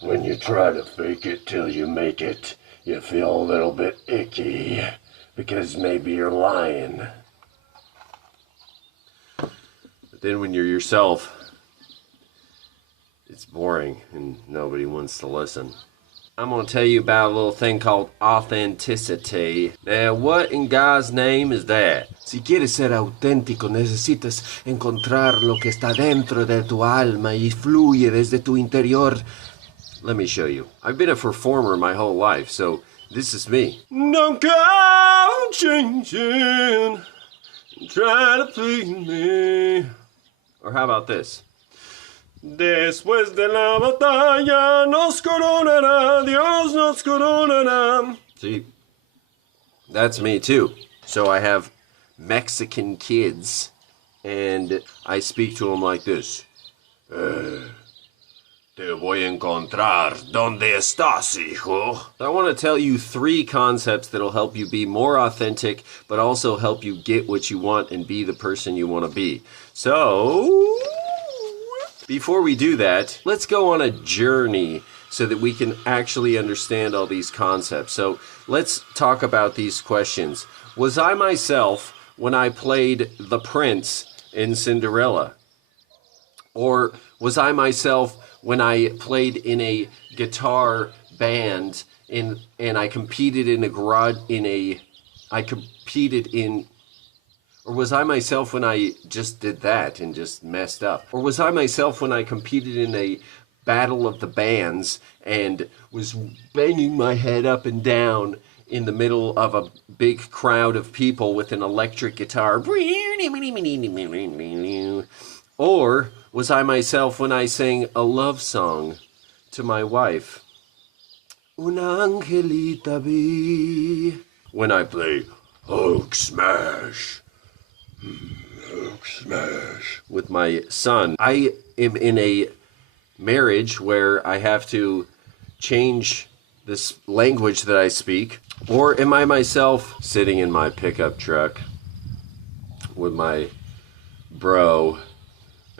When you try to fake it till you make it, you feel a little bit icky, because maybe you're lying. But then when you're yourself, it's boring and nobody wants to listen. I'm going to tell you about a little thing called authenticity. Now, what in God's name is that? Si quieres ser auténtico, necesitas encontrar lo que está dentro de tu alma y fluye desde tu interior. Let me show you. I've been a performer my whole life, so this is me. Don't go changing, try to please me. Or how about this? Después de la batalla nos coronará, Dios nos coronará. See, that's me too. So I have Mexican kids, and I speak to them like this. Te voy a encontrar. ¿Dónde estás, hijo? I want to tell you 3 concepts that'll help you be more authentic, but also help you get what you want and be the person you want to be. So, before we do that, let's go on a journey so that we can actually understand all these concepts. So, let's talk about these questions. Was I myself when I played the prince in Cinderella? Or was I myself when I played in a guitar band and I competed in a garage or was I myself when I just did that and just messed up? Or was I myself when I competed in a battle of the bands and was banging my head up and down in the middle of a big crowd of people with an electric guitar? Or was I myself when I sang a love song to my wife? Una angelita vi. When I play Hulk Smash. Hulk Smash. With my son. I am in a marriage where I have to change this language that I speak. Or am I myself sitting in my pickup truck with my bro,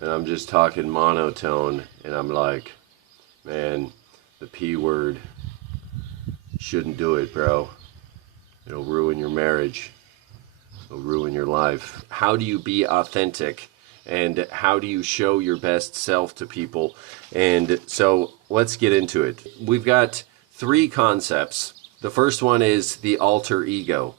and I'm just talking monotone, and I'm like, man, the P word, shouldn't do it, bro. It'll ruin your marriage. It'll ruin your life. How do you be authentic? And how do you show your best self to people? And so let's get into it. We've got 3 concepts. The first one is the alter ego.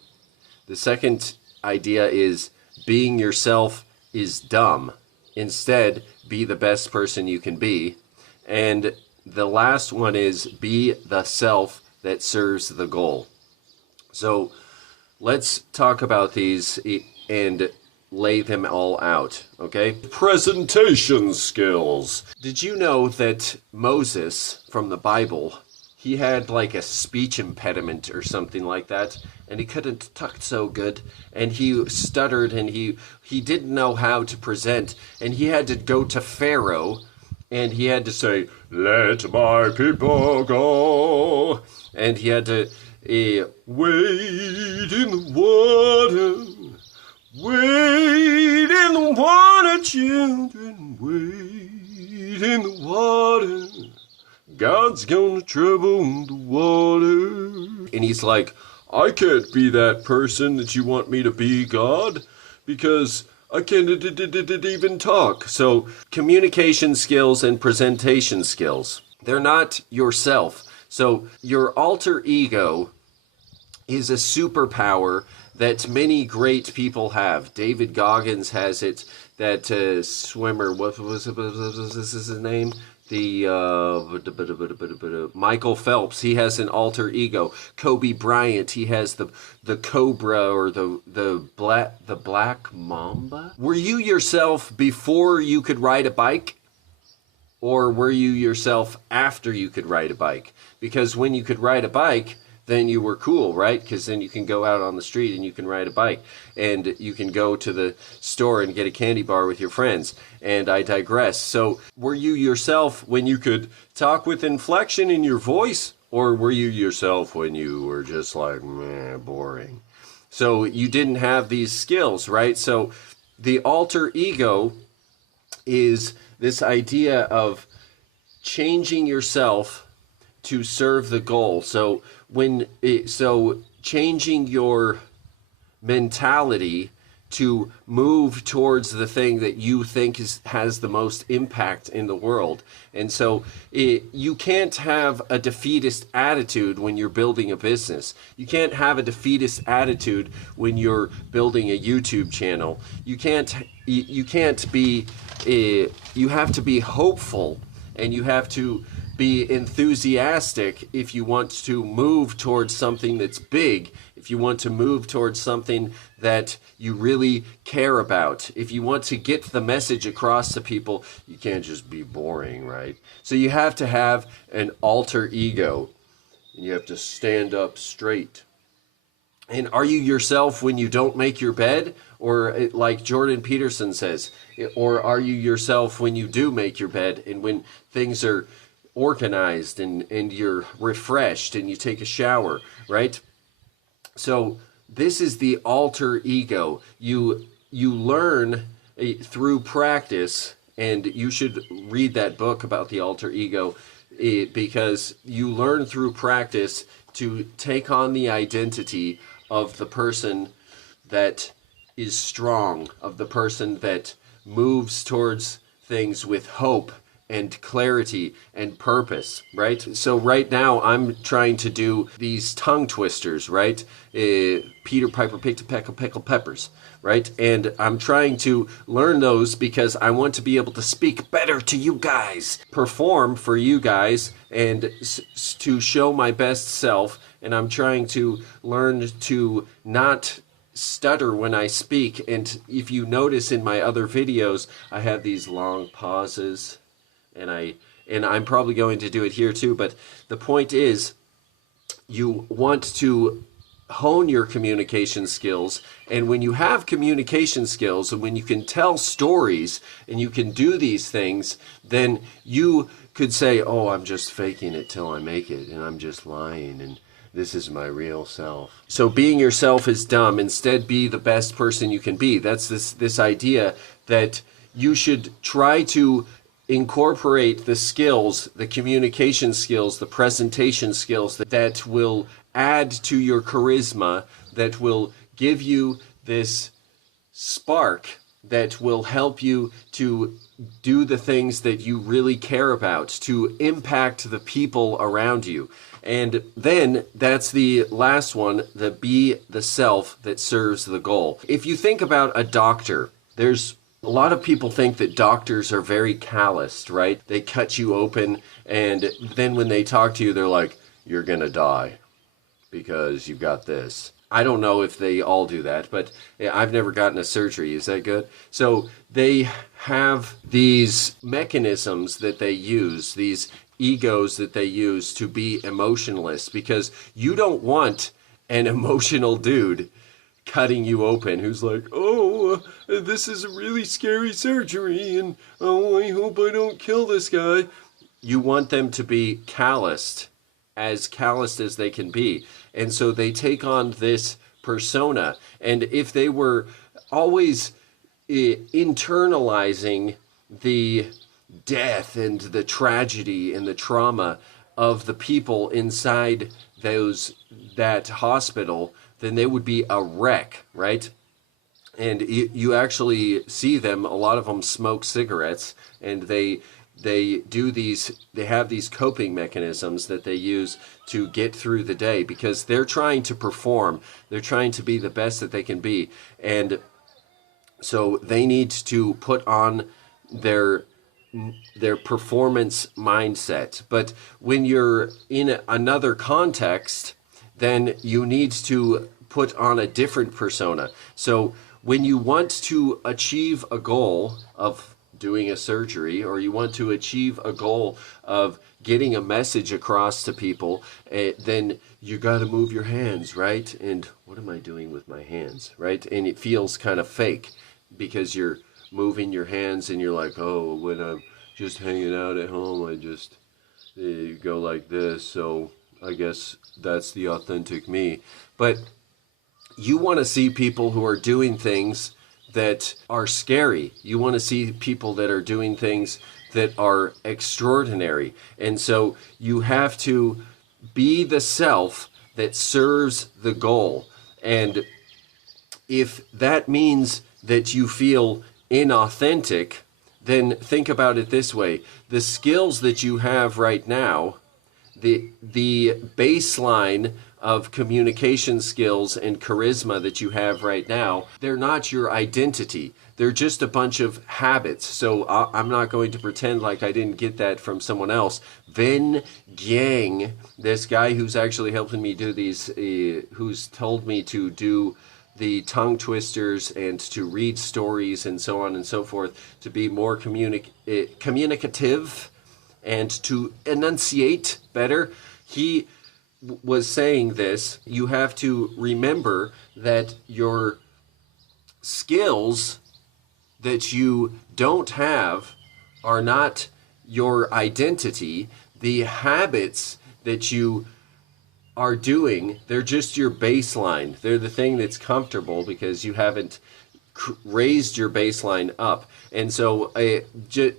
The second idea is being yourself is dumb. Instead, be the best person you can be. And the last one is be the self that serves the goal. So let's talk about these and lay them all out, okay? Presentation skills. Did you know that Moses from the Bible, he had like a speech impediment or something like that, and he couldn't talk so good, and he stuttered, and he didn't know how to present, and he had to go to Pharaoh, and he had to say, "Let my people go," and he had to wade in the water, wade in the water, children, wade in the water. God's gonna trouble the water. And he's like, I can't be that person that you want me to be, God, because I can't even talk. So communication skills and presentation skills, they're not yourself. So your alter ego is a superpower that many great people have. David Goggins has it. That swimmer, what was his name? Michael Phelps, he has an alter ego. Kobe Bryant, he has the cobra or the black mamba. Were you yourself before you could ride a bike? Or were you yourself after you could ride a bike? Because when you could ride a bike, then you were cool, right? Because then you can go out on the street and you can ride a bike. And you can go to the store and get a candy bar with your friends. And I digress. So were you yourself when you could talk with inflection in your voice? Or were you yourself when you were just like, meh, boring? So you didn't have these skills, right? So the alter ego is this idea of changing yourself to serve the goal. So changing your mentality to move towards the thing that you think has the most impact in the world. And so you can't have a defeatist attitude when you're building a business. You can't have a defeatist attitude when you're building a YouTube channel. You can't be, you have to be hopeful, and you have to be enthusiastic if you want to move towards something that's big, if you want to move towards something that you really care about. If you want to get the message across to people, you can't just be boring, right? So you have to have an alter ego, and you have to stand up straight. And are you yourself when you don't make your bed? Or like Jordan Peterson says, or are you yourself when you do make your bed and when things are organized and you're refreshed and you take a shower, right? So this is the alter ego. You learn through practice, and you should read that book about the alter ego, because you learn through practice to take on the identity of the person that is strong, of the person that moves towards things with hope and clarity and purpose, right? So right now I'm trying to do these tongue twisters, right? Peter Piper picked a peck of pickled peppers, right? And I'm trying to learn those because I want to be able to speak better to you guys, perform for you guys, and to show my best self. And I'm trying to learn to not stutter when I speak. And if you notice in my other videos, I have these long pauses, and I'm probably going to do it here too. But the point is, you want to hone your communication skills, and when you have communication skills and when you can tell stories and you can do these things, then you could say, oh, I'm just faking it till I make it, and I'm just lying, and this is my real self. So being yourself is dumb. Instead, be the best person you can be. That's this idea that you should try to incorporate the skills, the communication skills, the presentation skills that will add to your charisma, that will give you this spark that will help you to do the things that you really care about, to impact the people around you. And then that's the last one, the be the self that serves the goal. If you think about a doctor, there's a lot of people think that doctors are very calloused, right? They cut you open, and then when they talk to you, they're like, you're gonna die because you've got this. I don't know if they all do that, but I've never gotten a surgery. Is that good? So they have these mechanisms that they use, these egos that they use to be emotionless, because you don't want an emotional dude cutting you open who's like, oh, this is a really scary surgery, and oh, I hope I don't kill this guy. You want them to be calloused as they can be. And so they take on this persona. And if they were always internalizing the death and the tragedy and the trauma of the people inside that hospital, then they would be a wreck, right? And you actually see them, a lot of them smoke cigarettes, and they have these coping mechanisms that they use to get through the day, because they're trying to perform, they're trying to be the best that they can be, and so they need to put on their performance mindset. But when you're in another context, then you need to put on a different persona. So when you want to achieve a goal of doing a surgery, or you want to achieve a goal of getting a message across to people, then you got to move your hands, right? And what am I doing with my hands, right? And it feels kind of fake because you're moving your hands and you're like, oh, when I'm just hanging out at home, I just go like this. So I guess that's the authentic me. But you want to see people who are doing things that are scary. You want to see people that are doing things that are extraordinary. And so you have to be the self that serves the goal. And if that means that you feel inauthentic, then think about it this way. The skills that you have right now, the baseline of communication skills and charisma that you have right now, they're not your identity. They're just a bunch of habits. So I'm not going to pretend like I didn't get that from someone else. Vin Yang, this guy who's actually helping me do these, who's told me to do the tongue twisters and to read stories and so on and so forth, to be more communicative and to enunciate better. He was saying this. You have to remember that your skills that you don't have are not your identity. The habits that you are doing, they're just your baseline. They're the thing that's comfortable because you haven't raised your baseline up. And so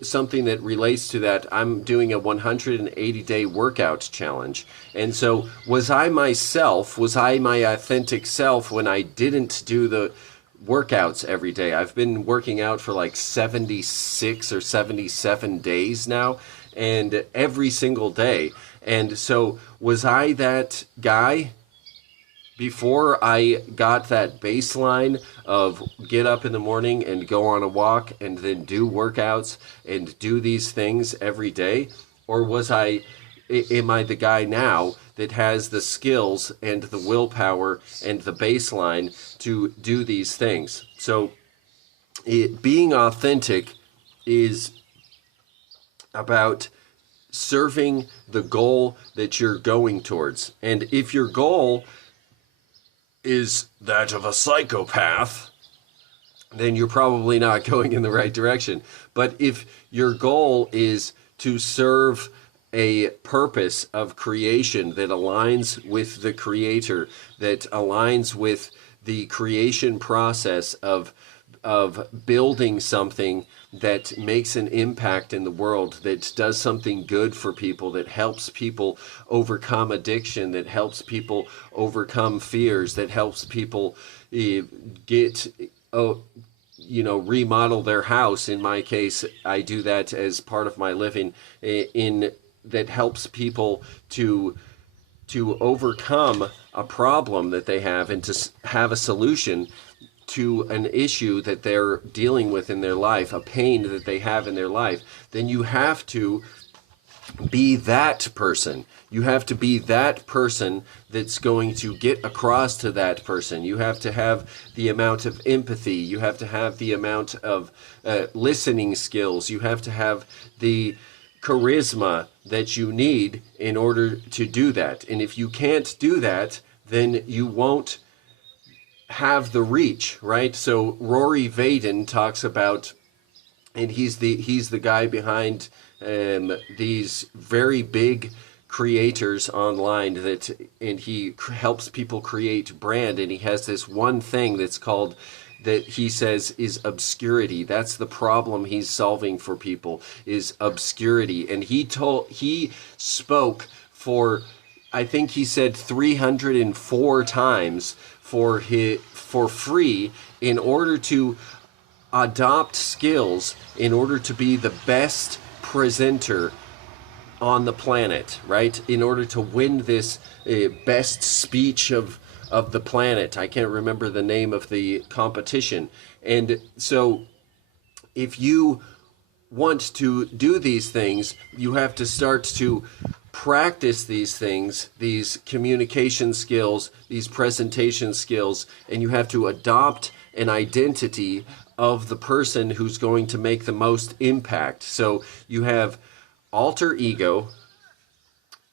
something that relates to that, I'm doing a 180-day workout challenge. And so was I myself, was I my authentic self when I didn't do the workouts every day? I've been working out for like 76 or 77 days now, and every single day. And so was I that guy before I got that baseline of get up in the morning and go on a walk and then do workouts and do these things every day? Or am I the guy now that has the skills and the willpower and the baseline to do these things? So being authentic is about serving the goal that you're going towards. And if your goal is that of a psychopath, then you're probably not going in the right direction. But if your goal is to serve a purpose of creation that aligns with the creator, that aligns with the creation process of building something that makes an impact in the world, that does something good for people, that helps people overcome addiction, that helps people overcome fears, that helps people remodel their house. In my case, I do that as part of my living, that helps people to overcome a problem that they have and to have a solution to an issue that they're dealing with in their life, a pain that they have in their life, then you have to be that person. You have to be that person that's going to get across to that person. You have to have the amount of empathy. You have to have the amount of listening skills. You have to have the charisma that you need in order to do that. And if you can't do that, then you won't have the reach, right? So Rory Vaden talks about, and he's the guy behind these very big creators online, and he helps people create brand, and he has this one thing that's called, that he says is obscurity. That's the problem he's solving for people, is obscurity. And he spoke for, I think he said 304 times for free in order to adopt skills, in order to be the best presenter on the planet, right? In order to win this best speech of the planet. I can't remember the name of the competition. And so if you want to do these things, you have to start to practice these things, these communication skills, these presentation skills, and you have to adopt an identity of the person who's going to make the most impact. So you have alter ego.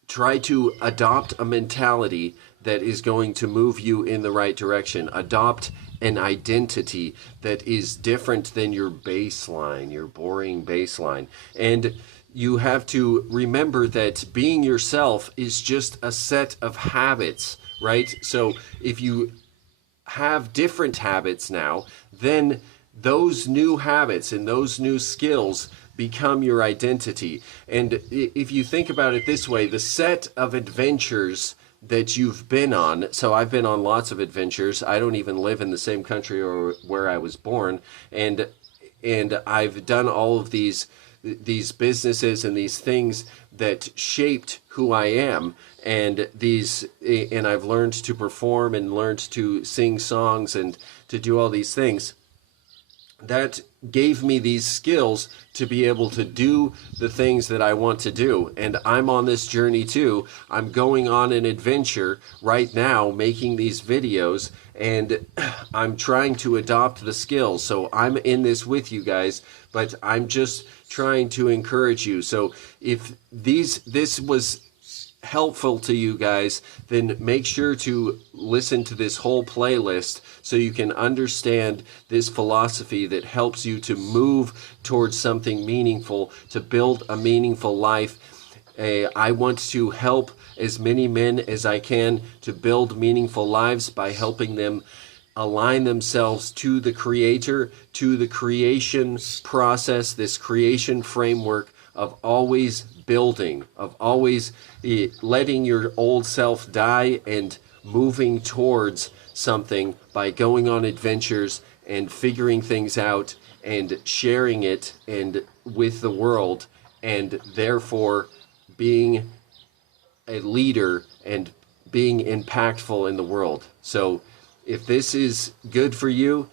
Try to adopt a mentality that is going to move you in the right direction. Adopt an identity that is different than your baseline, your boring baseline. And you have to remember that being yourself is just a set of habits, right? So if you have different habits now, then those new habits and those new skills, become your identity. And if you think about it this way, the set of adventures that you've been on, so I've been on lots of adventures. I don't even live in the same country or where I was born, and I've done all of these businesses and these things that shaped who I am, and I've learned to perform and learned to sing songs and to do all these things. That gave me these skills to be able to do the things that I want to do. And I'm on this journey too. I'm going on an adventure right now, making these videos, and I'm trying to adopt the skills. So I'm in this with you guys, but I'm just trying to encourage you. So if this was helpful to you guys, then make sure to listen to this whole playlist so you can understand this philosophy that helps you to move towards something meaningful, to build a meaningful life. I want to help as many men as I can to build meaningful lives by helping them align themselves to the Creator, to the creation process, this creation framework of always building, of always letting your old self die and moving towards something by going on adventures and figuring things out and sharing it and with the world, and therefore being a leader and being impactful in the world. So if this is good for you,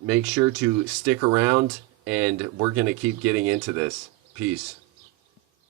make sure to stick around, and we're going to keep getting into this. Peace.